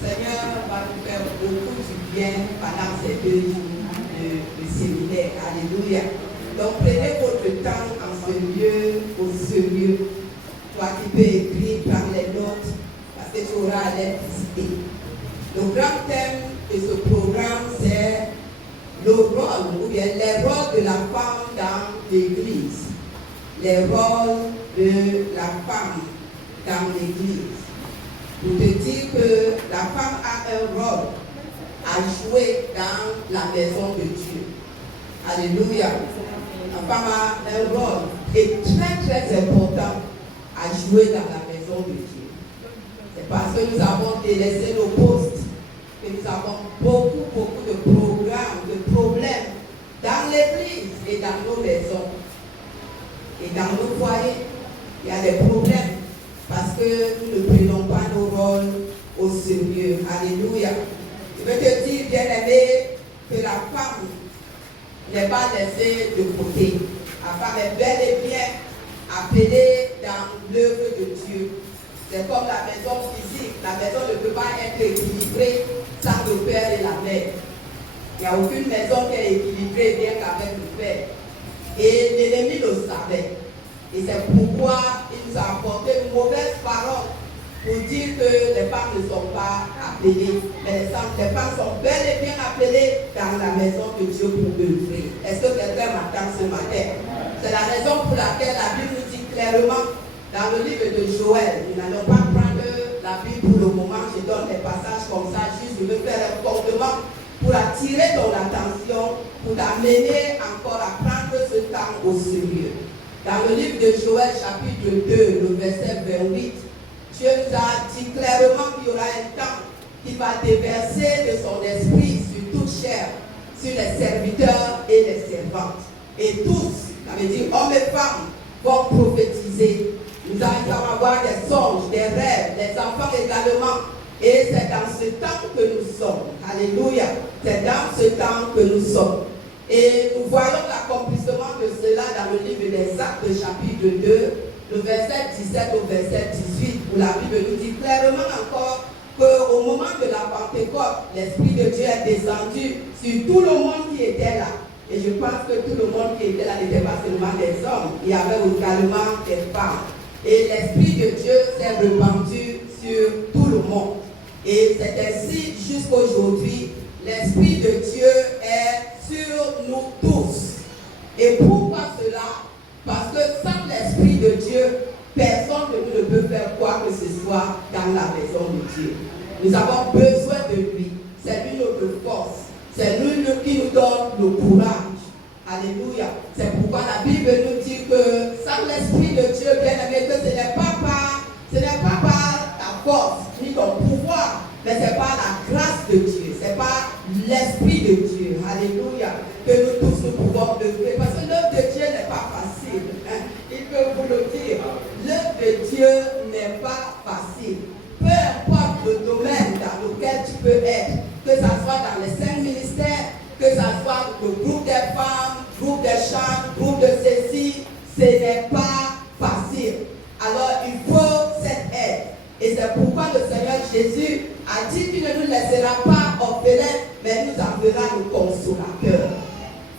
Seigneur va nous faire beaucoup du bien pendant ces 2 jours de séminaire. Alléluia. Donc prenez votre temps en ce lieu, au sérieux. Toi qui peux écrire, prendre les notes, parce que tu auras à les visiter. Le grand thème de ce programme, c'est le rôle, ou bien les rôles de la femme dans l'Église. Les rôles de la femme dans l'Église. Pour te dire que la femme a un rôle à jouer dans la maison de Dieu. Alléluia. La femme a un rôle très très important à jouer dans la maison de Dieu. C'est parce que nous avons délaissé nos postes que nous avons beaucoup de programmes, de problèmes dans l'église et dans nos maisons. Et dans nos foyers, il y a des problèmes parce que nous ne prenons pas nos rôles au sérieux. Alléluia. Je veux te dire, bien-aimé, que la femme n'est pas laissée de côté. La femme est bel et bien appelée dans l'œuvre de Dieu. C'est comme la maison physique. La maison ne peut pas être équilibrée sans le père et la mère. Il n'y a aucune maison qui est équilibrée bien qu'avec le père. Et l'ennemi le savait. Et c'est pourquoi il nous a apporté une mauvaise parole pour dire que les femmes ne sont pas appelées. Mais les femmes sont bel et bien appelées dans la maison de Dieu pour œuvrer. Est-ce que quelqu'un m'attend ce matin? C'est la raison pour laquelle la Bible nous dit clairement dans le livre de Joël. Nous n'allons pas prendre la Bible pour le moment. Je donne des passages comme ça. Juste, je veux faire un fondement pour attirer ton attention, pour t'amener encore à prendre ce temps au sérieux. Dans le livre de Joël, chapitre 2, le verset 28, Dieu nous a dit clairement qu'il y aura un temps qui va déverser de son esprit sur toute chair, sur les serviteurs et les servantes. Et tous, ça veut dire hommes et femmes, vont prophétiser. Nous allons avoir des songes, des rêves, les enfants également. Et c'est dans ce temps que nous sommes. Alléluia. C'est dans ce temps que nous sommes. Et nous voyons l'accomplissement de cela dans le livre des Actes, chapitre 2, le verset 17 au verset 18, où la Bible nous dit clairement encore qu'au moment de la Pentecôte, l'Esprit de Dieu est descendu sur tout le monde qui était là. Et je pense que tout le monde qui était là n'était pas seulement des hommes, il y avait également des femmes. Et l'Esprit de Dieu s'est répandu sur tout le monde. Et c'est ainsi jusqu'aujourd'hui, l'Esprit de Dieu est sur nous tous. Et pourquoi cela? Parce que sans l'Esprit de Dieu, personne de nous ne peut faire quoi que ce soit dans la maison de Dieu. Nous avons besoin de lui. C'est lui notre force. C'est lui qui nous donne le courage. Alléluia. C'est pourquoi la Bible nous dit que sans l'Esprit de Dieu, bien aimé, que ce n'est pas par ta force ni ton pouvoir, mais c'est par la grâce de Dieu. C'est par l'Esprit de Dieu. Alléluia. Que nous tous nous pouvons lever. Parce que l'œuvre de Dieu n'est pas facile. Il peut vous le dire. L'œuvre de Dieu n'est pas facile. Peu importe le domaine dans lequel tu peux être, que ce soit dans les 5 ministères, que ce soit le groupe des femmes, groupe des chants, groupe de ceci, ce n'est pas facile. Alors il faut cette aide. Et c'est pourquoi le Seigneur Jésus a dit qu'il ne nous laissera pas orphelins, mais nous enverra le consolateur.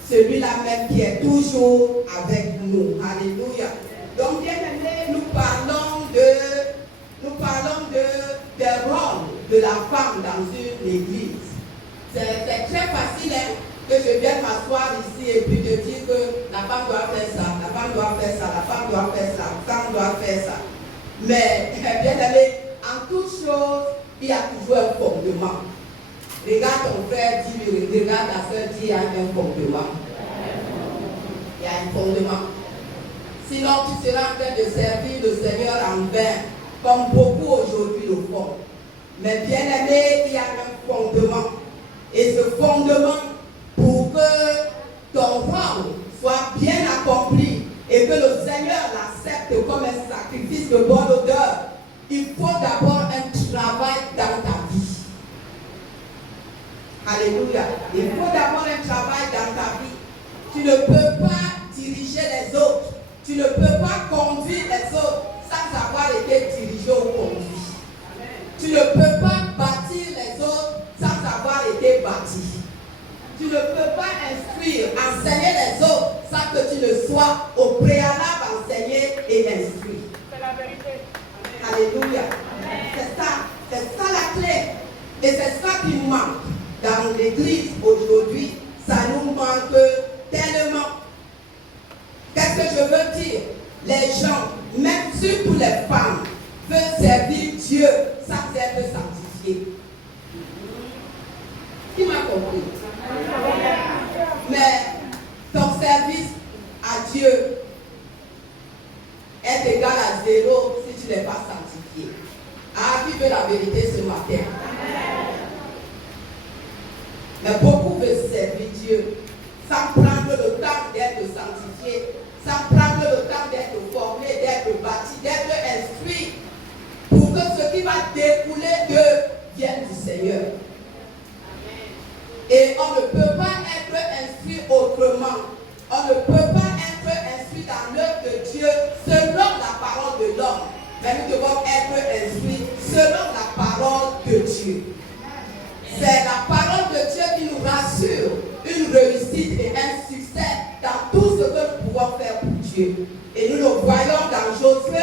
Celui-là même qui est toujours avec nous. Alléluia. Donc bien aimé, nous parlons des rôles de la femme dans une église. C'est très facile que je vienne m'asseoir ici et puis de dire que la femme doit faire ça, la femme doit faire ça, la femme doit faire ça, la femme doit faire ça. Mais bien aimé, en toute chose, il y a toujours un fondement. Regarde ton frère, dis-lui, regarde la soeur, dis, il y a un fondement. Il y a un fondement. Sinon, tu seras en train de servir le Seigneur en vain, comme beaucoup aujourd'hui le font. Mais bien aimé, il y a un fondement. Et ce fondement, pour que ton rôle soit bien accompli et que le Seigneur l'accepte comme un sacrifice de bonne odeur, il faut d'abord un travail dans ta vie. Alléluia. Il faut d'abord un travail dans ta vie. Tu ne peux pas diriger les autres. Tu ne peux pas conduire les autres sans avoir été dirigé ou conduit. Tu ne peux pas bâtir sois au préalable enseigné et instruit. C'est la vérité. Alléluia. C'est ça la clé. Et c'est ça qui manque dans l'église aujourd'hui. Ça nous manque tellement. Qu'est-ce que je veux dire? Les gens, même surtout les femmes, veulent servir Dieu sans être sanctifiés. Qui m'a compris? Mais ton service à Dieu est égal à 0 si tu n'es pas sanctifié. Ah, qui veut la vérité ce matin? Mais beaucoup veulent servir Dieu sans prendre le temps d'être sanctifié, sans prendre le temps d'être formé, d'être bâti, d'être instruit, pour que ce qui va découler d'eux vienne du Seigneur. Et on ne peut pas être instruit autrement. On ne peut pas être instruit dans l'œuvre de Dieu selon la parole de l'homme. Mais nous devons être instruits selon la parole de Dieu. C'est la parole de Dieu qui nous rassure une réussite et un succès dans tout ce que nous pouvons faire pour Dieu. Et nous le voyons dans Josué 1,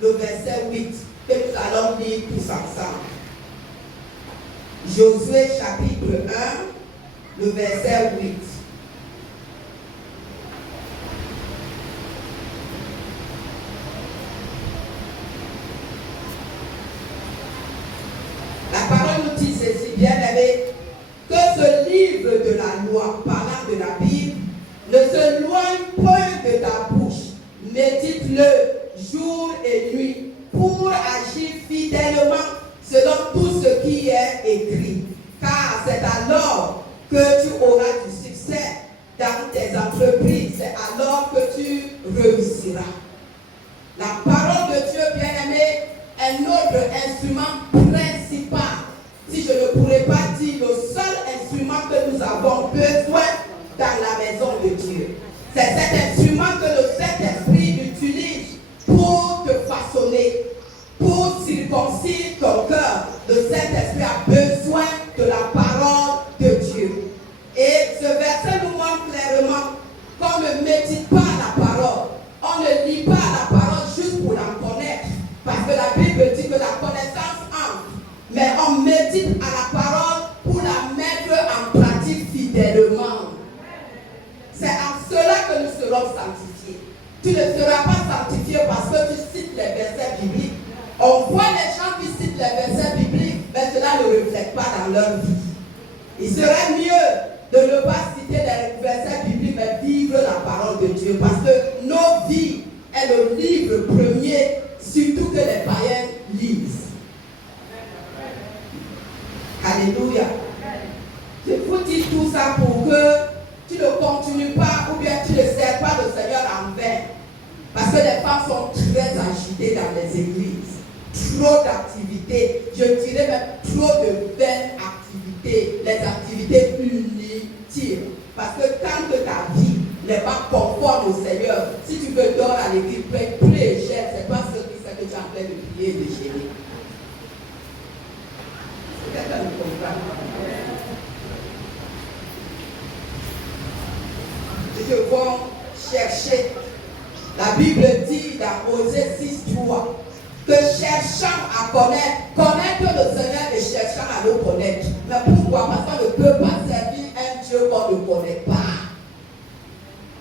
le verset 8, que nous allons lire tous ensemble. Josué chapitre 1, le verset 8. La parole nous dit ceci, bien-aimés, que ce livre de la loi, parlant de la Bible, ne se loigne point de ta bouche. Médite-le jour et nuit pour agir fidèlement selon tout ce qui est écrit. Car c'est alors que tu auras du succès dans tes entreprises. C'est alors que tu réussiras. La parole de Dieu, bien-aimé, est notre instrument principal. Si je ne pourrais pas dire le seul instrument que nous avons besoin dans la maison de Dieu. C'est cet instrument que le Saint-Esprit utilise pour te façonner, pour circoncire ton cœur. Le Saint-Esprit a besoin de la parole de Dieu. Et ce verset nous montre clairement qu'on ne médite pas la parole. On ne lit pas la parole juste pour la connaître. Parce que la Bible dit que la connaissance entre. Mais on médite à la parole pour la mettre en pratique fidèlement. C'est en cela que nous serons sanctifiés. Tu ne seras pas sanctifié parce que tu cites les versets bibliques. On voit les gens qui citent les versets bibliques, mais cela ne reflète pas dans leur vie. Il serait mieux de ne pas citer les versets bibliques, mais vivre la parole de Dieu. Parce que nos vies est le livre premier, surtout que les païens lisent. Alléluia. Je vous dis tout ça pour que tu ne continues pas ou bien tu ne sers pas le Seigneur en vain. Parce que les femmes sont très agitées dans les églises. Trop d'activités. Je dirais même trop de vaines activités. Les activités inutiles. Parce que tant que ta vie n'est pas conforme au Seigneur, si tu veux dormir à l'église, prie et gêne, c'est pas ce qui fait que tu es en train de prier et de gêner. C'est quelqu'un qui comprend. Ils vont chercher. La Bible dit dans Osée 6:3 que cherchant à connaître le Seigneur et cherchant à le connaître. Mais pourquoi? Parce qu'on ne peut pas servir un Dieu qu'on ne connaît pas.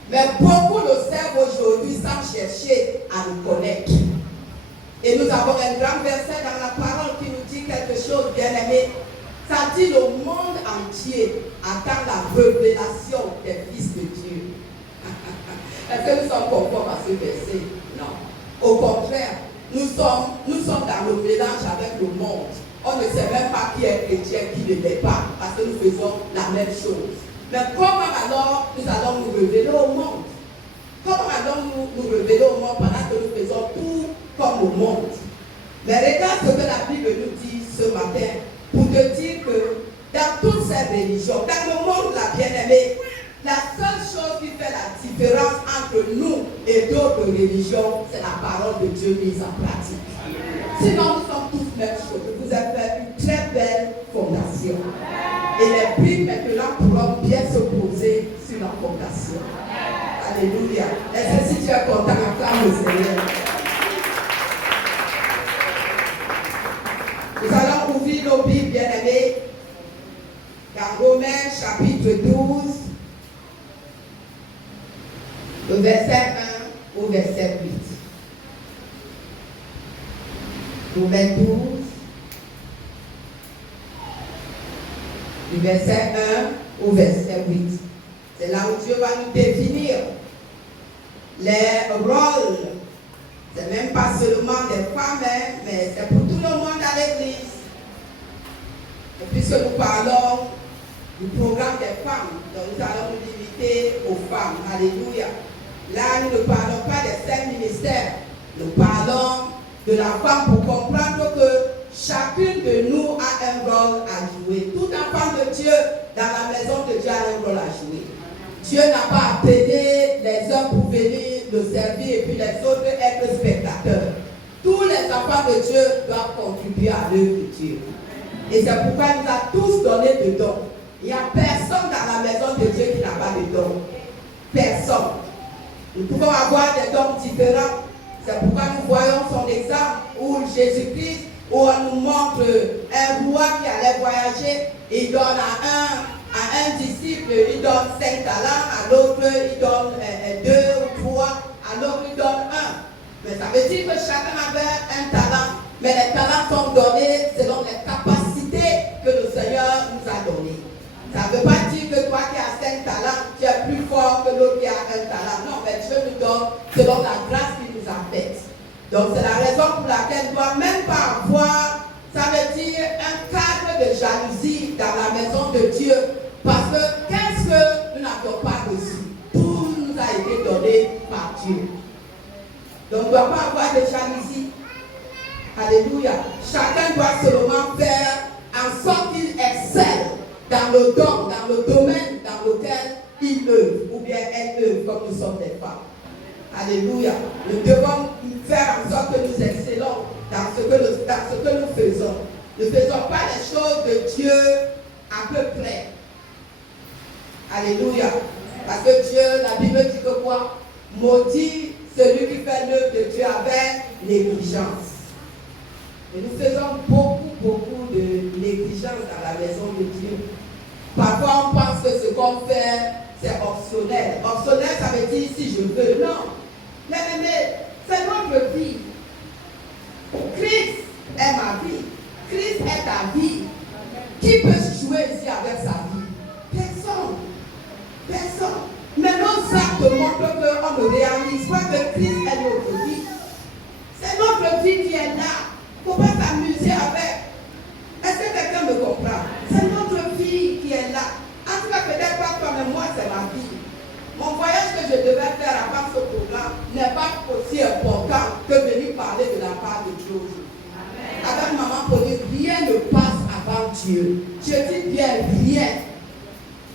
Mais beaucoup le servent aujourd'hui sans chercher à le connaître. Et nous avons un grand verset dans la parole qui nous dit quelque chose, bien-aimé. Ça dit le monde entier attend la révélation des fils de Dieu. Est-ce que nous sommes conformes à ce verset? Non. Au contraire, nous sommes dans le mélange avec le monde. On ne sait même pas qui est chrétien, qui ne l'est pas, parce que nous faisons la même chose. Mais comment alors nous allons nous révéler au monde? Comment allons-nous nous révéler au monde pendant que nous faisons tout comme le monde? Mais regarde ce que la Bible nous dit ce matin pour te dire que dans toutes ces religions, dans le monde, la bien-aimée, la seule chose qui fait la différence entre nous et d'autres religions, c'est la parole de Dieu mise en pratique. Sinon, nous sommes tous même chose. Je vous ai fait une très belle fondation. Et les briques maintenant pourront bien se poser sur la fondation. Alléluia. Est-ce que si tu es content, acclame le Seigneur. Nous allons ouvrir nos Bibles, bien-aimés, dans Romains chapitre 12, le verset 1 au verset 8. Romains 12, du verset 1 au verset 8. C'est là où Dieu va nous définir les rôles. C'est même pas seulement des femmes, mais c'est pour tout le monde à l'église. Et puisque nous parlons du programme des femmes, donc nous allons nous limiter aux femmes. Alléluia. Là, nous ne parlons pas des 5 ministères. Nous parlons de la femme pour comprendre que chacune de nous a un rôle à jouer. Tout enfant de Dieu dans la maison de Dieu a un rôle à jouer. Dieu n'a pas appelé les hommes pour venir le servir et puis les autres être spectateurs. Tous les enfants de Dieu doivent contribuer à l'œuvre de Dieu. Et c'est pourquoi il nous a tous donné de dons. Il n'y a personne dans la maison de Dieu qui n'a pas de dons. Personne. Nous pouvons avoir des dons différents. C'est pourquoi nous voyons son exemple où Jésus-Christ, où on nous montre un roi qui allait voyager, il donne à un disciple, il donne 5 talents, à l'autre il donne 2 ou 3, à l'autre il donne 1. Mais ça veut dire que chacun avait un talent, mais les talents sont donnés selon les capacités que le Seigneur nous a données. Ça ne veut pas dire que toi qui as 5 talents, tu es plus fort que l'autre qui a un talent. Non, mais Dieu nous donne selon la grâce qu'il nous a faite. Donc c'est la raison pour laquelle on ne doit même pas avoir, ça veut dire un cadre de jalousie dans la maison de Dieu. Parce que qu'est-ce que nous n'avions pas reçu? Tout nous a été donné par Dieu. Donc on ne doit pas avoir de jalousie. Alléluia. Chacun doit seulement faire en sorte qu'il excelle dans le don, dans le domaine dans lequel il œuvre, ou bien elle œuvre, comme nous sommes des femmes. Alléluia. Nous devons faire en sorte que nous excellons dans ce que nous faisons. Ne faisons pas les choses de Dieu à peu près. Alléluia. Parce que Dieu, la Bible dit que quoi? Maudit celui qui fait l'œuvre de Dieu avec négligence. Et nous faisons beaucoup de négligence dans la maison de Dieu. Parfois, on pense que ce qu'on fait, c'est optionnel. Optionnel, ça veut dire si je veux. Non. Bien-aimé, c'est notre vie. Christ est ma vie. Christ est ta vie. Qui peut jouer ici avec sa vie? Personne. Personne. Mais nos actes montrent qu'on ne réalise pas que Christ est notre vie. C'est notre vie qui est là. Il ne faut pas s'amuser avec. Est-ce que quelqu'un me comprend? C'est notre vie qui est là. En tout cas, peut-être pas toi, mais moi, c'est ma vie. Mon voyage que je devais faire avant ce programme n'est pas aussi important que venir parler de la part de Dieu aujourd'hui. Avec maman Pauline, rien ne passe avant Dieu. Je dis bien rien.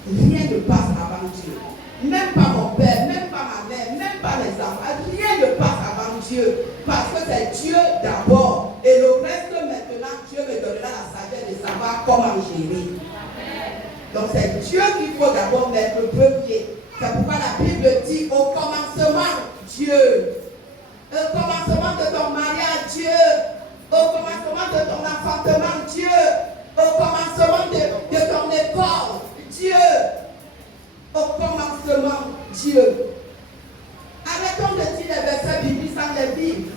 Rien ne passe avant Dieu. Même pas mon père, même pas ma mère, même pas les enfants. Rien ne passe avant Dieu. Parce que c'est Dieu d'abord. Et le reste maintenant, Dieu me donnera la sagesse de savoir comment gérer. Donc c'est Dieu qu'il faut d'abord mettre le premier. C'est pourquoi la Bible dit au commencement, Dieu. Au commencement de ton mariage, Dieu. Au commencement de ton enfantement, Dieu. Au commencement de ton école, Dieu. Au commencement, Dieu. Arrêtons de dire les versets bibliques sans les vivre.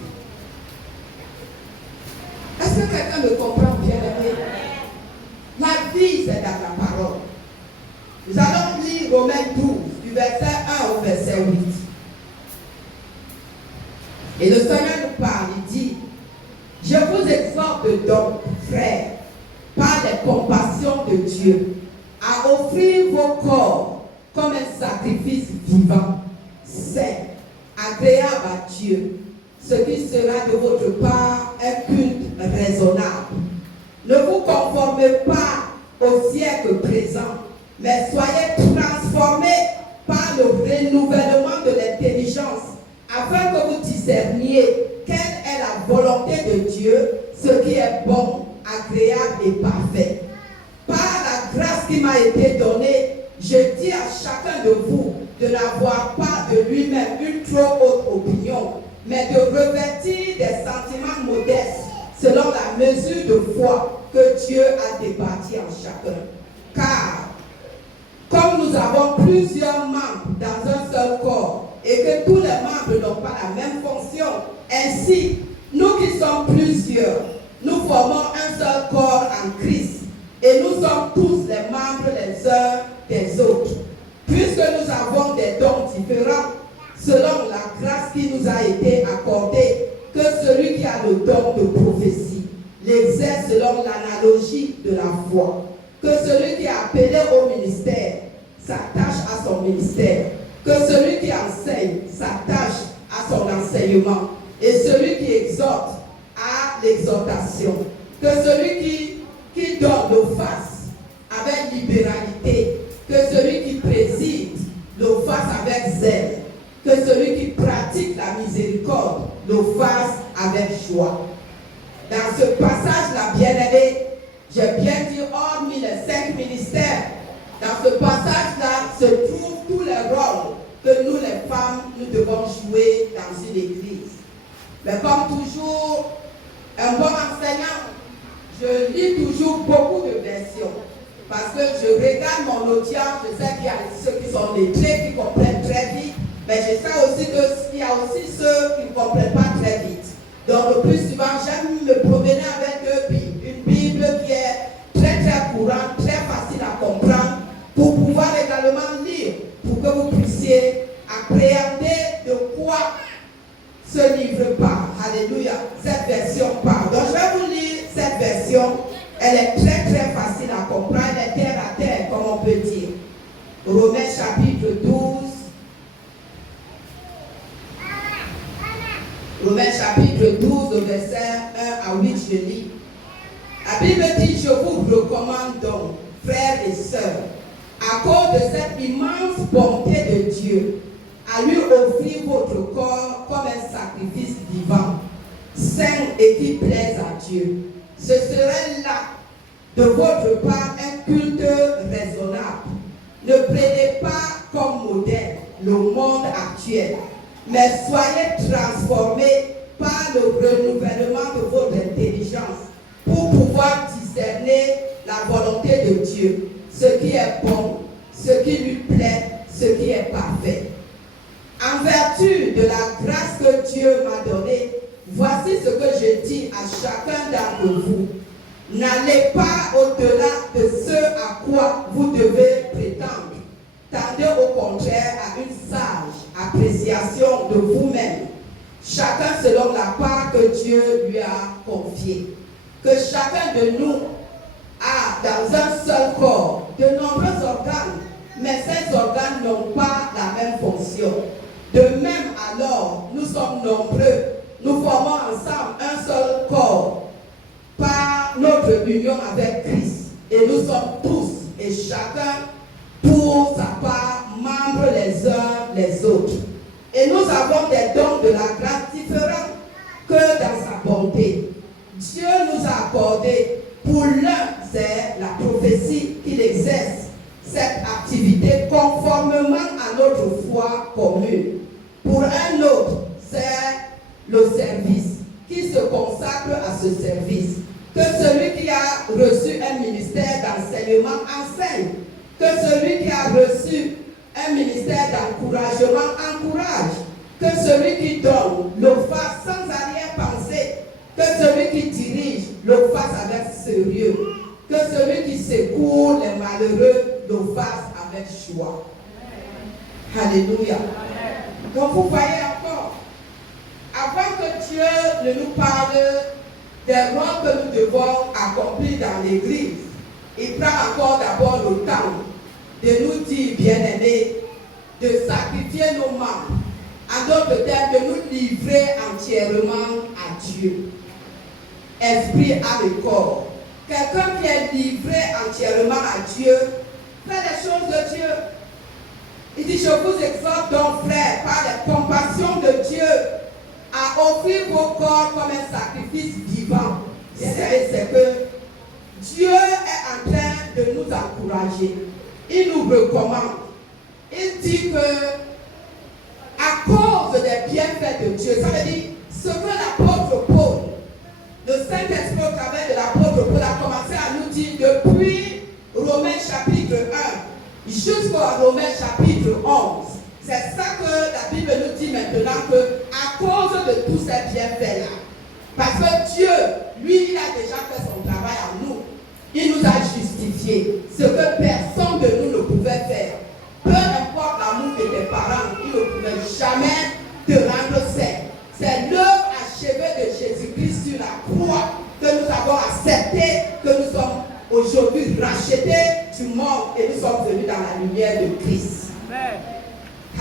Est-ce que quelqu'un me comprend bien? La vie, c'est dans la parole. Nous allons lire Romains 12, du verset 1 au verset 8. Et le Seigneur nous parle, il dit: je vous exhorte donc, frères, par les compassions de Dieu, à offrir vos corps comme un sacrifice vivant, saint, agréable à Dieu, ce qui sera de votre part un culte raisonnable. Ne vous conformez pas au siècle présent, mais soyez transformés par le renouvellement de l'intelligence, afin que vous discerniez quelle est la volonté de Dieu, ce qui est bon, agréable et parfait. Par la grâce qui m'a été donnée, je dis à chacun de vous de n'avoir pas de lui-même une trop haute opinion, mais de revêtir des sentiments modestes selon la mesure de foi que Dieu a départie en chacun. Car, comme nous avons plusieurs membres dans un seul corps et que tous les membres n'ont pas la même fonction, ainsi, nous qui sommes plusieurs, nous formons un seul corps en Christ et nous sommes tous les membres les uns des autres. Puisque nous avons des dons différents, selon la grâce qui nous a été accordée, que celui qui a le don de prophétie l'exerce selon l'analogie de la foi, que celui qui est appelé au ministère s'attache à son ministère, que celui qui enseigne s'attache à son enseignement, et celui qui exhorte à l'exhortation, que celui qui donne le fasse avec libéralité, que celui qui préside le fasse avec zèle, que celui qui pratique la miséricorde le fasse avec joie. Dans ce passage-là, bien-aimé, j'ai bien dit, hormis les 5 ministères, dans ce passage-là se trouvent tous les rôles que nous, les femmes, nous devons jouer dans une église. Mais comme toujours, un bon enseignant, je lis toujours beaucoup de versions. Parce que je regarde mon audience, je sais qu'il y a ceux qui sont lettrés, qui comprennent très vite, mais je sais aussi qu'il y a aussi ceux qui ne comprennent pas très vite. Donc le plus souvent, j'aime me promener avec une Bible qui est très très courante, très facile à comprendre, pour pouvoir également lire, pour que vous puissiez appréhender de quoi ce livre parle. Alléluia, cette version parle. Donc je vais vous lire cette version. Elle est très très facile à comprendre, elle est terre à terre, comme on peut dire. Romains chapitre 12. Romains chapitre 12, verset 1 à 8, je lis. La Bible dit, je vous recommande donc, frères et sœurs, à cause de cette immense bonté de Dieu, à lui offrir votre corps comme un sacrifice vivant, saint et qui plaise à Dieu. Ce serait là, de votre part, un culte raisonnable. Ne prenez pas comme modèle le monde actuel, mais soyez transformés par le renouvellement de votre intelligence pour pouvoir discerner la volonté de Dieu, ce qui est bon, ce qui lui plaît, ce qui est parfait. En vertu de la grâce que Dieu m'a donnée, voici ce que je dis à chacun d'entre vous. N'allez pas au-delà de ce à quoi vous devez prétendre. Tendez au contraire à une sage appréciation de vous-même, chacun selon la part que Dieu lui a confiée. Que chacun de nous a dans un seul corps de nombreux organes, mais ces organes n'ont pas la même fonction. De même alors, nous sommes nombreux, nous formons ensemble un seul corps par notre union avec Christ. Et nous sommes tous et chacun pour sa part membres les uns les autres. Et nous avons des dons de la grâce différents que dans sa bonté. Dieu nous a accordé, pour l'un c'est la prophétie qu'il exerce, cette activité conformément à notre foi commune. Pour un autre, c'est le service qui se consacre à ce service. Que celui qui a reçu un ministère d'enseignement enseigne. Que celui qui a reçu un ministère d'encouragement encourage. Que celui qui donne le fasse sans arrière-pensée. Que celui qui dirige le fasse avec sérieux. Que celui qui secourt les malheureux le fasse avec joie. Alléluia. Donc vous voyez encore, avant que Dieu ne nous parle des rôles que nous devons accomplir dans l'église, il prend encore d'abord le temps de nous dire, bien-aimés, de sacrifier nos membres, en d'autres termes, de nous livrer entièrement à Dieu. Esprit, âme et corps. Quelqu'un qui est livré entièrement à Dieu fait les choses de Dieu. Il dit, je vous exhorte donc, frères, par la compassion de Dieu, à offrir vos corps comme un sacrifice vivant. C'est que Dieu est en train de nous encourager. Il nous recommande. Il dit que à cause des bienfaits de Dieu, ça veut dire ce que l'apôtre Paul, le Saint-Esprit au travers de l'apôtre Paul a commencé à nous dire depuis Romains chapitre 1 jusqu'au Romains chapitre 11. C'est ça que la Bible nous dit maintenant, que à cause de tous ces bienfaits-là, parce que Dieu, lui, il a déjà fait son travail en nous. Il nous a justifiés, ce que personne de nous ne pouvait faire. Peu importe l'amour de tes parents, ils ne pouvaient jamais te rendre saint. C'est l'œuvre achevée de Jésus-Christ sur la croix que nous avons accepté, que nous sommes aujourd'hui rachetés du monde et nous sommes venus dans la lumière de Christ. Amen.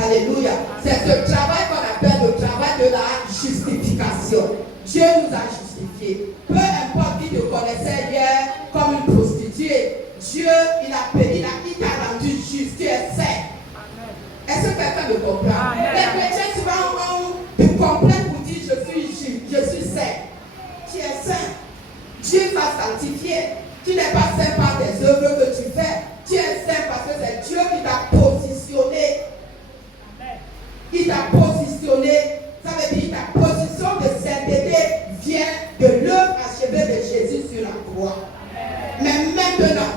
Alléluia. C'est ce travail qu'on appelle le travail de la justification. Dieu nous a justifiés. Peu importe qui te connaissait hier comme une prostituée, Dieu, il t'a rendu juste, tu es saint. Est-ce que quelqu'un me comprend? Amen. Les chrétiens souvent te comprennent pour dire je suis saint. Tu es saint. Dieu t'a sanctifié. Tu n'es pas saint par tes œuvres que tu fais. Tu es saint parce que c'est Dieu qui t'a positionné. Il t'a positionné. Ça veut dire ta position de sainteté vient de l'œuvre achevée de Jésus sur la croix. Mais maintenant,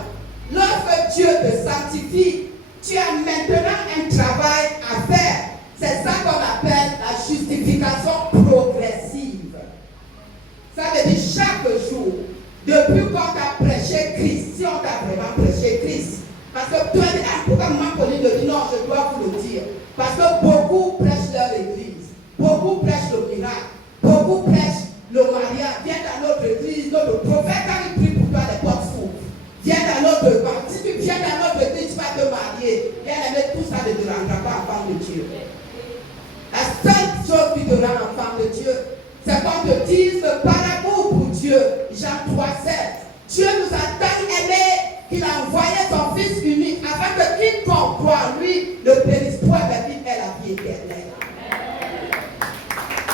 lorsque Dieu te sanctifie, tu as maintenant un travail à faire. C'est ça qu'on appelle la justification progressive. Ça veut dire chaque jour, depuis qu'on t'a prêché Christ, si on t'a vraiment prêché Christ, parce que toi, pourquoi maman Pauline le dit, non, je dois vous le dire, parce que beaucoup prêchent leur église, beaucoup prêchent le miracle, beaucoup prêchent le mariage. Viens dans notre église, notre prophète, quand il prie pour toi, les portes s'ouvrent. Viens dans notre église, si tu viens dans notre église, tu vas te marier. Bien aimé, tout ça ne te rendra pas enfant de Dieu. La seule chose qui te rend enfant de Dieu, c'est qu'on te dise que par amour pour Dieu, Jean 3,7, Dieu nous a tant aimés qu'il a envoyé son Fils unique afin que quiconque croit en lui ne périsse point, mais qu'il ait la vie éternelle.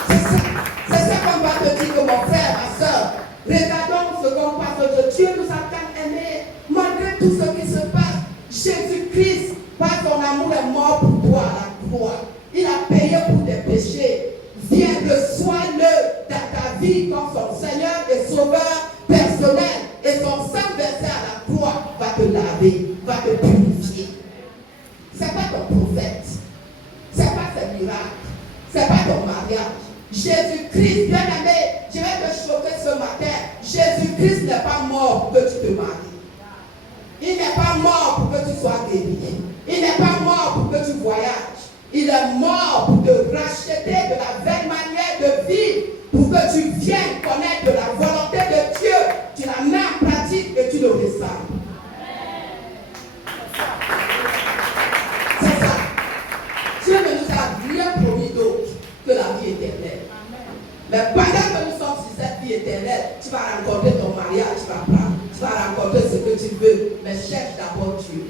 C'est ça qu'on va te dire, que mon frère, ma soeur, regardons ce qu'on passe de Dieu nous a tant aimés, malgré tout ce qui se passe. Jésus-Christ, par son amour, est mort pour toi à la croix. Il a payé pour tes péchés. Viens, reçois-le dans ta vie comme son Seigneur et Sauveur personnel. Et son sang versé à la croix va te laver, va te purifier. Ce n'est pas ton prophète. Ce n'est pas ses miracles. Ce n'est pas ton mariage. Jésus-Christ, bien aimé, je vais te choquer ce matin. Jésus-Christ n'est pas mort pour que tu te maries. Il n'est pas mort pour que tu sois guéri. Il n'est pas mort pour que tu voyages. Il est mort pour te racheter de la belle manière de vivre, pour que tu viennes connaître de la volonté de Dieu. Tu la mets en pratique et tu le ressens. C'est ça. Dieu ne nous a rien promis d'autre que la vie éternelle. Mais pendant que nous sommes sur cette vie éternelle, tu vas rencontrer ton mariage, tu vas rencontrer ce que tu veux, mais cherche d'abord Dieu.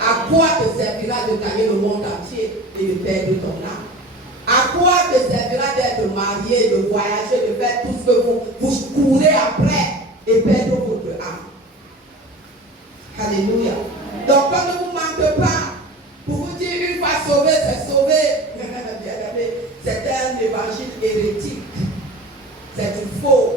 À quoi te servira de gagner le monde entier et de perdre ton âme? À quoi te servira d'être marié, de voyager, de faire tout ce que vous courez après et perdre votre âme? Alléluia. Donc, quand ne vous mentez pas, pour vous dire une fois sauvé, c'est sauvé. C'est un évangile hérétique. C'est du faux.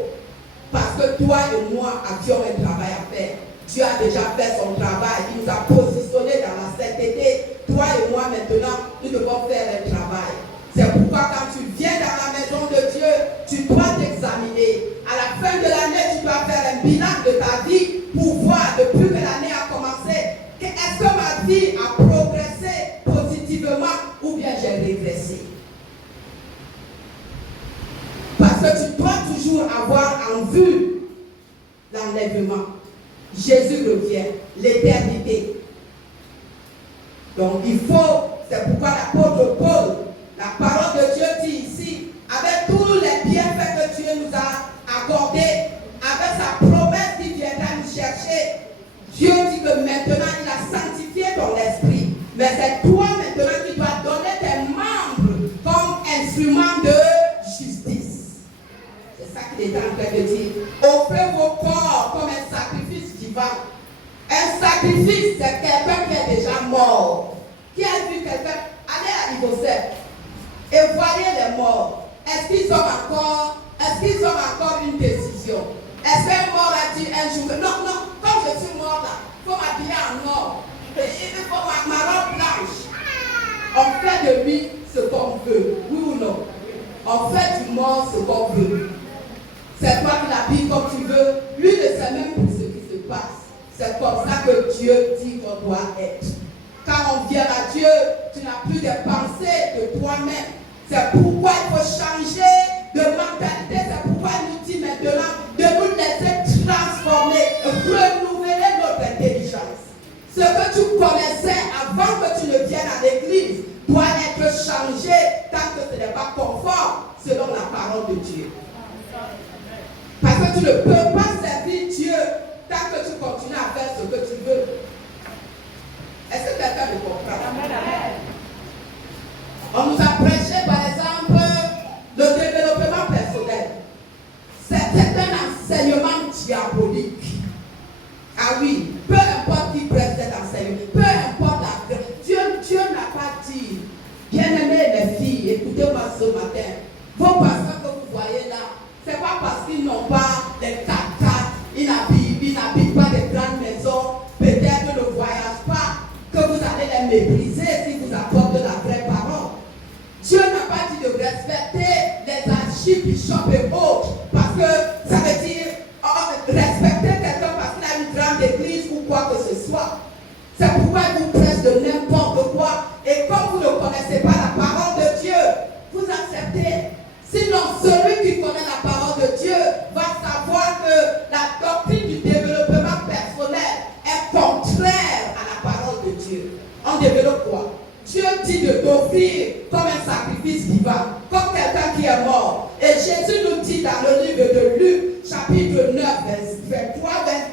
Parce que toi et moi avions un travail à faire. Dieu a déjà fait son travail. Il nous a positionnés dans la sainteté. Toi et moi maintenant, nous devons faire un travail. C'est pourquoi quand tu viens dans la maison de Dieu, tu dois t'examiner. À la fin de l'année, tu dois faire un bilan de ta vie pour voir depuis que l'année a commencé. Est-ce que ma vie a progressé positivement ou bien j'ai régressé? Parce que tu dois toujours avoir en vue l'enlèvement. Jésus revient, l'éternité. Donc il faut, c'est pourquoi l'apôtre Paul, la parole de Dieu dit ici, avec tous les bienfaits que Dieu nous a accordés, avec sa promesse qui viendra nous chercher, Dieu dit que maintenant il a sanctifié ton esprit. Mais c'est toi maintenant qui dois donner tes membres comme instrument de justice. C'est ça qu'il est en train de dire. Offrez vos corps comme un sacrifice vivant. Un sacrifice, c'est quelqu'un qui est déjà mort. Qui a vu quelqu'un? Allez à l'Ivocet et voyez les morts. Est-ce qu'ils ont encore une décision? Est-ce qu'un mort a dit un jour que non, comme je suis mort là, il faut m'habiller en or. Il faut ma robe blanche. On fait de lui ce qu'on veut, oui ou non? On fait du mort ce qu'on veut. C'est toi qui l'habilles comme tu veux. Lui ne sait même plus ce qui se passe. C'est comme ça que Dieu dit qu'on doit être. Quand on vient à Dieu, tu n'as plus de pensées de toi-même. C'est pourquoi il faut changer de mentalité. C'est pourquoi il nous dit maintenant de nous laisser transformer, renouveler notre intelligence. Ce que tu connaissais avant que tu ne viennes à l'église doit être changé tant que ce n'est pas conforme selon la parole de Dieu. Parce que tu ne peux pas servir Dieu tant que tu continues à faire ce que tu veux. Est-ce que quelqu'un me comprend? On nous a prêché par exemple le développement personnel. C'est un enseignement diabolique. Ah oui, peu importe qui prête cet enseignement, peu importe la grâce. Dieu n'a pas dit, bien-aimés mes filles, écoutez-moi ce matin, vos pasteurs que vous voyez là, c'est pas parce qu'ils n'ont pas des 4x4, ils n'habitent pas des grandes maisons, peut-être ne voyagent pas, que vous allez les mépriser si vous apportez la vraie parole. Dieu n'a pas dit de respecter les archibishops et autres, parce que ça veut dire respecter quelqu'un parce qu'il a une grande église ou quoi que ce soit. C'est pourquoi il vous prêche de n'importe quoi. Et comme vous ne connaissez pas la parole de Dieu, vous acceptez. Sinon, celui qui connaît la parole de Dieu va savoir que la doctrine du développement personnel est contraire à la parole de Dieu. On développe quoi? Dieu dit de t'offrir comme un sacrifice vivant, comme quelqu'un qui est mort. Et Jésus nous dit dans le livre de Luc, chapitre 9, verset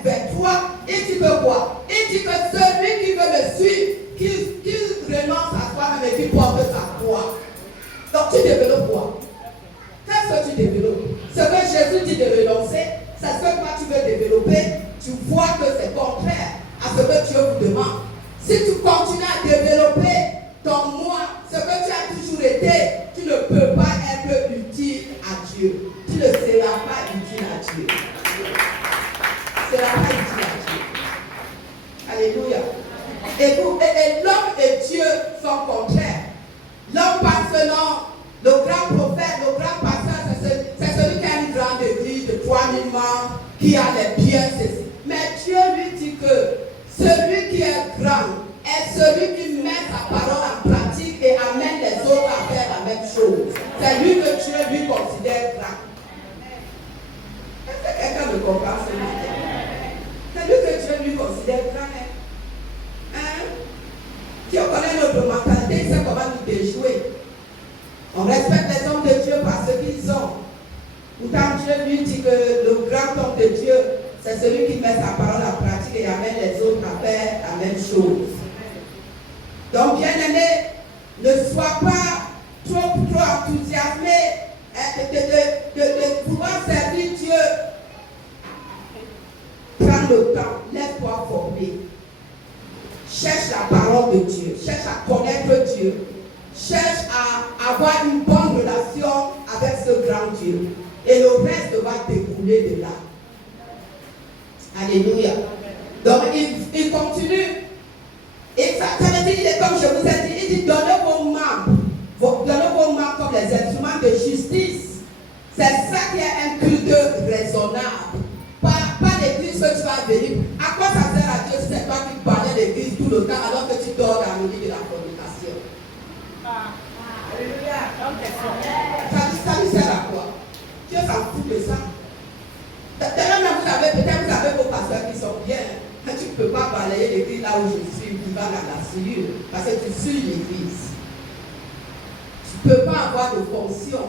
23, il dit que quoi? Il dit que celui qui veut me suivre, qu'il renonce à soi-même et qu'il porte sa croix. Donc tu développes quoi? Qu'est-ce que tu développes? Ce que Jésus dit de renoncer, c'est ce que toi tu veux développer. Tu vois que c'est contraire à ce que Dieu vous demande. Si tu continues à développer ton moi, ce que tu as toujours été, tu ne peux pas être utile à Dieu. Tu ne seras pas utile à Dieu. Tu ne seras pas utile à Dieu. Alléluia. Et l'homme et Dieu sont contraires. L'homme pense que non, le grand prophète, le grand pasteur, c'est celui qui a une grande église de 3000 membres, qui a les biens, ceci. Mais Dieu lui dit que celui qui est grand est celui qui met sa parole en pratique et amène les autres à faire la même chose. C'est lui que Dieu lui considère grand. Est-ce que quelqu'un me comprend ce matin? C'est lui que Dieu lui considère grand. Hein? Si on connaît notre mentalité, il sait comment nous déjouer. On respecte les hommes de Dieu par ce qu'ils ont. Pourtant, Dieu lui dit que le grand homme de Dieu, c'est celui qui met sa parole en pratique et amène les autres à faire la même chose. Donc, bien-aimé, ne sois pas trop enthousiasmé de pouvoir servir Dieu. Prends le temps, laisse-toi former. Cherche la parole de Dieu, cherche à connaître Dieu, cherche à avoir une bonne relation avec ce grand Dieu. Et le reste va découler de là. Alléluia. Donc il continue. Et ça veut dire, il est comme je vous ai dit, il dit donnez vos membres comme les instruments de justice. C'est ça qui est un culte raisonnable. Pas l'église que tu vas venir. À quoi ça sert à Dieu si c'est toi qui parlais l'église tout le temps alors que tu dors dans le lit de la fornication? Alléluia. Ça lui sert à quoi? Dieu s'en fout de ça. D'ailleurs, même vous avez vos pasteurs qui sont bien. Mais tu ne peux pas balayer l'église là où je suis, qui va dans la souillure, parce que tu suis l'église. Tu ne peux pas avoir de fonction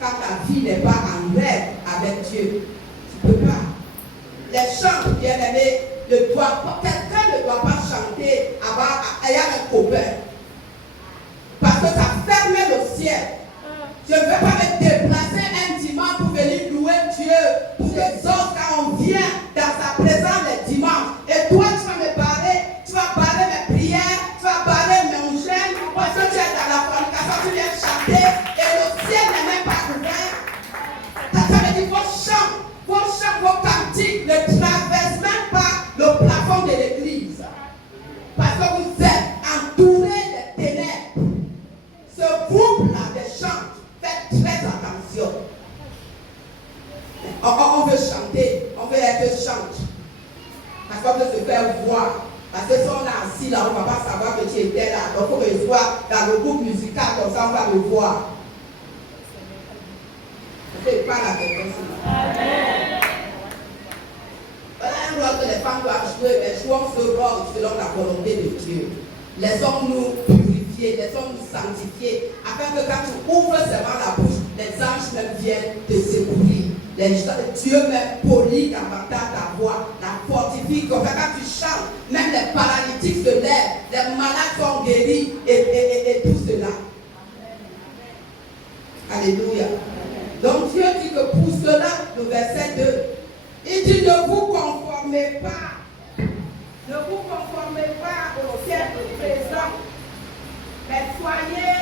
quand ta vie n'est pas en règle avec Dieu. Tu ne peux pas. Les chants, bien-aimés, quelqu'un ne doit pas chanter ayant un copain. Parce que ça ferme le ciel. Je ne veux pas me déplacer un dimanche pour venir louer Dieu pour les autres quand on vient dans sa présence les dimanches. Et toi, tu vas barrer mes prières, tu vas barrer mon ne traverse même pas le plafond de l'église. Parce que vous êtes entouré de ténèbres. Ce groupe-là de chants, faites très attention. On veut chanter, on veut être chante. Parce qu'on veut se faire voir. Parce que si on est assis là, on ne va pas savoir que tu étais là. Donc il faut que je sois dans le groupe musical, comme ça on va le voir. Je ne parle à quelqu'un. Voilà un rôle que les femmes doivent jouer, mais jouons ce rôle selon la volonté de Dieu. Laissons-nous purifier, laissons-nous sanctifier, afin que quand tu ouvres seulement la bouche, les anges même viennent te secourir. Dieu même polie davantage ta voix, la fortifie, comme ça quand tu chantes, même les paralytiques se lèvent, les malades sont guéris et tout cela. Alléluia. Donc Dieu dit que pour cela, le verset 2, il dit ne vous conformez pas. Ne vous conformez pas au siècle présent, mais soyez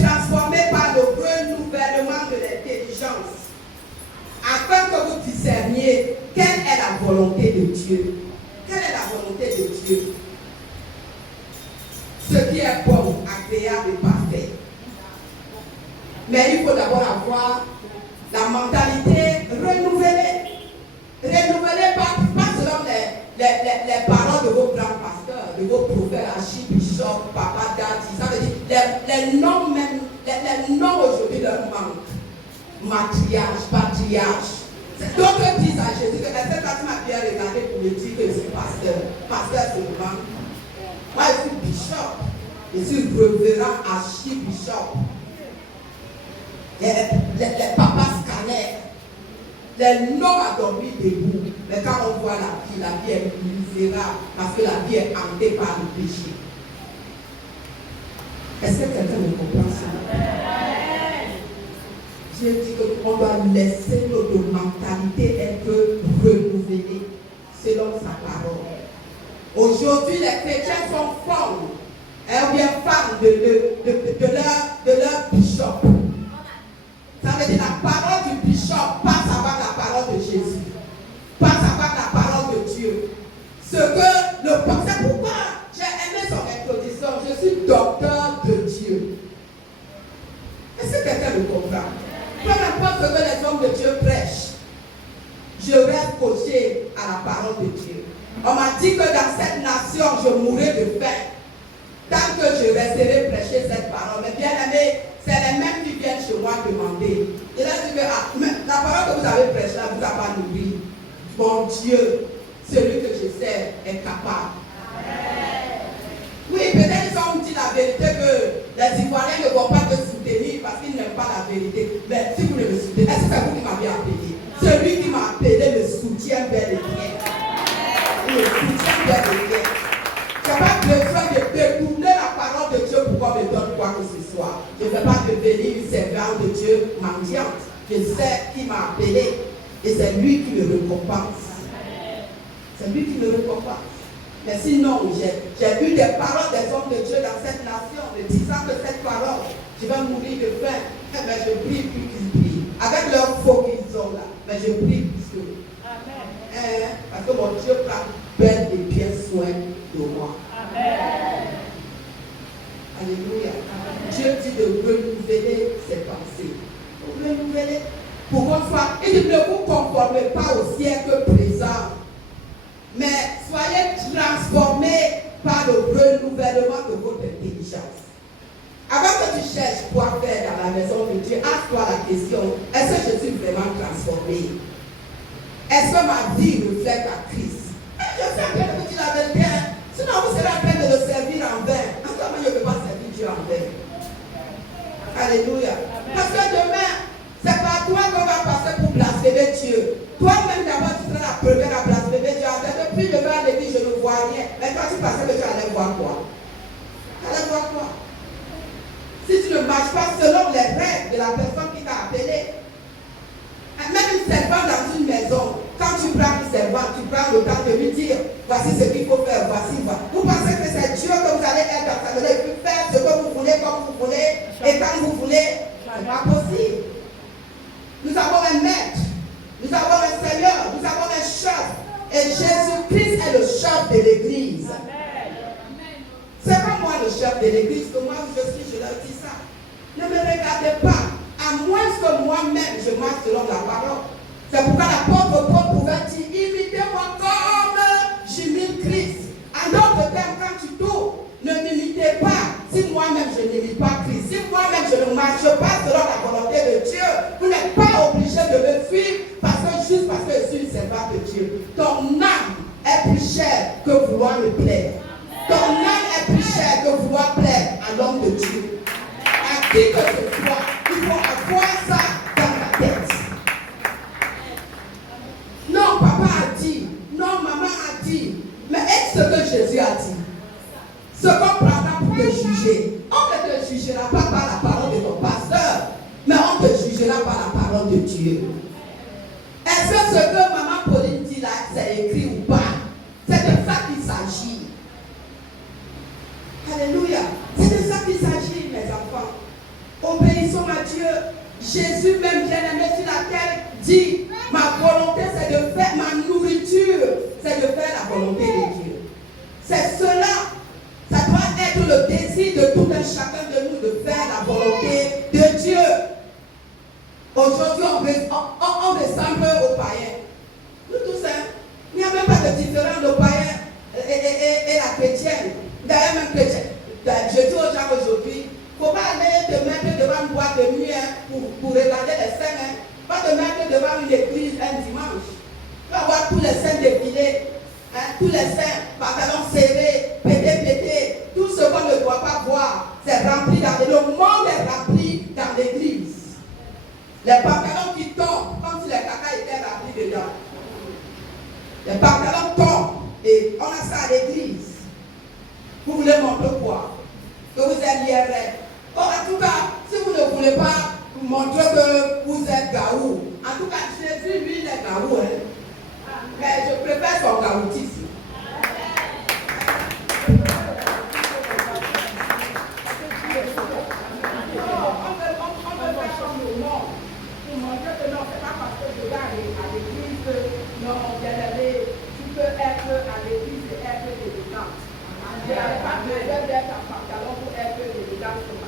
transformés par le renouvellement de l'intelligence, afin que vous discerniez quelle est la volonté de Dieu. Quelle est la volonté de Dieu? Ce qui est bon, agréable et parfait. Mais il faut d'abord avoir la mentalité renouvelée. Renouvelée pas selon les paroles de vos grands pasteurs, de vos prophètes, archibishops, papa, daddy. Ça veut dire les noms même, les noms aujourd'hui leur manquent. Matriarche, patriarche. D'autres disent à Jésus que est-ce que tu m'as bien regardé pour me dire que je suis pasteur? Pasteur seulement. Moi je suis bishop. Je suis révérend archibishop. Les papas scanners. Les noms à dormir debout. Mais quand on voit la vie est misérable parce que la vie est hantée par le péché. Est-ce que quelqu'un me comprend ça? Dieu dit qu'on doit laisser notre mentalité être renouvelée selon sa parole. Aujourd'hui, les chrétiens sont forts ou bien femmes de leur bishop. Ça veut dire la parole du bishop passe avant la parole de Jésus. Passe avant la parole de Dieu. C'est pourquoi j'ai aimé son introduction. Je suis docteur de Dieu. Est-ce que quelqu'un me comprend? Peu importe ce que les hommes de Dieu prêchent, je reste coché à la parole de Dieu. On m'a dit que dans cette nation, je mourrai de faim. Tant que je resterai prêcher cette parole. Mais bien aimé, c'est les mêmes qui viennent chez moi demander. Il a dit que la parole que vous avez prêchée là, vous a pas nourri. Mon Dieu, celui que je sers est capable. Oui, peut-être ils ont dit la vérité que les Ivoiriens ne vont pas te soutenir parce qu'ils n'aiment pas la vérité. Mais si vous ne me soutenez, est-ce que c'est vous qui m'avez appelé? Celui qui m'a appelé me soutient bel et bien. Il me soutient bel et bien. Je n'ai pas besoin de détourner la parole de Dieu pour qu'on me donne quoi que ce soit. Je ne vais pas devenir une servante de Dieu mendiante. Je sais qui m'a appelé et c'est lui qui me récompense. C'est lui qui me récompense. Mais sinon, j'ai eu des paroles des hommes de Dieu dans cette nation, me disant que cette parole, je vais mourir de faim. Mais je prie plus qu'ils prient. Avec leurs faux qu'ils ont là. Mais je prie plus qu'eux. Parce que mon Dieu prend bel et bien soin de moi. Amen. Alléluia. Amen. Dieu dit de renouveler ses pensées. Renouveler. Pour qu'on soit. Il dit ne vous conformez pas au siècle présent. Mais soyez transformés par le renouvellement de votre intelligence. Avant que tu cherches quoi faire dans la maison de Dieu, ask-toi la question, est-ce que je suis vraiment transformé? Est-ce que ma vie reflète la Christ? Je sais bien que tu l'avais bien. Sinon, vous serez en train de le servir en vain. Encore, moi, je ne peux pas servir Dieu en vain. Alléluia. Parce que demain, c'est pas toi qu'on va passer pour blasphémer Dieu. Toi-même, d'abord, tu seras la première à blasphémer Dieu. Depuis le vers de vie, je ne vois rien. Mais quand tu passais, tu allais voir quoi? Tu allais voir quoi? Si tu ne marches pas selon les règles de la personne qui t'a appelé, même une servante dans une maison, quand tu prends une servante, tu prends le temps de lui dire voici ce qu'il faut faire, voici. Vous pensez que c'est Dieu que vous allez être dans sa maison et puis faire ce que vous voulez, comme vous voulez, et quand vous voulez? Ce n'est pas possible. Nous avons un maître. de l'église. C'est pas moi le chef de l'église, que moi je leur dis ça. Ne me regardez pas, à moins que moi-même je marche selon la parole. C'est pourquoi l'apôtre Paul pouvait dire, imitez-moi comme j'imite Christ. En d'autres termes, quand tu tournes, ne m'imitez pas si moi-même je n'imite pas Christ. Si moi-même je ne marche pas selon la volonté de Dieu, vous n'êtes pas obligé de me suivre juste parce que je suis une servante de Dieu. Ton âme est plus chère que vouloir me plaire. Ton âme est plus chère que vouloir plaire à l'homme de Dieu. À qui que ce soit, il faut avoir ça dans la tête. Non, papa a dit, non, maman a dit, mais est-ce que Jésus a dit? Ce qu'on prendra pour te juger, on ne te jugera pas par la parole de ton pasteur, mais on te jugera par la parole de Dieu. Est-ce que ce que maman Pauline dit là, c'est écrit ou pas? C'est de ça qu'il s'agit. Alléluia. C'est de ça qu'il s'agit, mes enfants. Obéissons à Dieu. Jésus, même bien-aimé sur la terre, dit, ma volonté, c'est de faire ma nourriture, c'est de faire la volonté de Dieu. C'est cela. Ça doit être le désir de tout un chacun de nous de faire la volonté de Dieu. Aujourd'hui, on ressemble aux païens. Nous tous, hein, il n'y a même pas de différence entre le païen et la chrétienne. D'ailleurs, même chrétienne. Je dis aux gens aujourd'hui, il ne faut pas aller te mettre devant une boîte de nuit pour regarder les scènes. Hein. Pas te mettre devant une église un dimanche. Tu vas voir tous les scènes défilés. Hein, tous les saints, pantalons serrés, pétés, tout ce qu'on ne doit pas voir, c'est rempli le monde est rempli dans l'église. Les pantalons qui tombent, comme si les caca étaient remplis dedans. Les pantalons tombent et on a ça à l'église. Vous voulez montrer quoi? Que vous êtes IRL. Oh, en tout cas, si vous ne voulez pas montrer que vous êtes gaou, en tout cas, Jésus, lui, il est gaou. Hein. Mais je préfère son gaoutisme. Pour montrer que non, c'est pas parce que je vais à l'église que non, bien aimé, tu peux être à l'église et être élégant. Il n'y a pas besoin d'être en pantalon pour être élégant ce matin.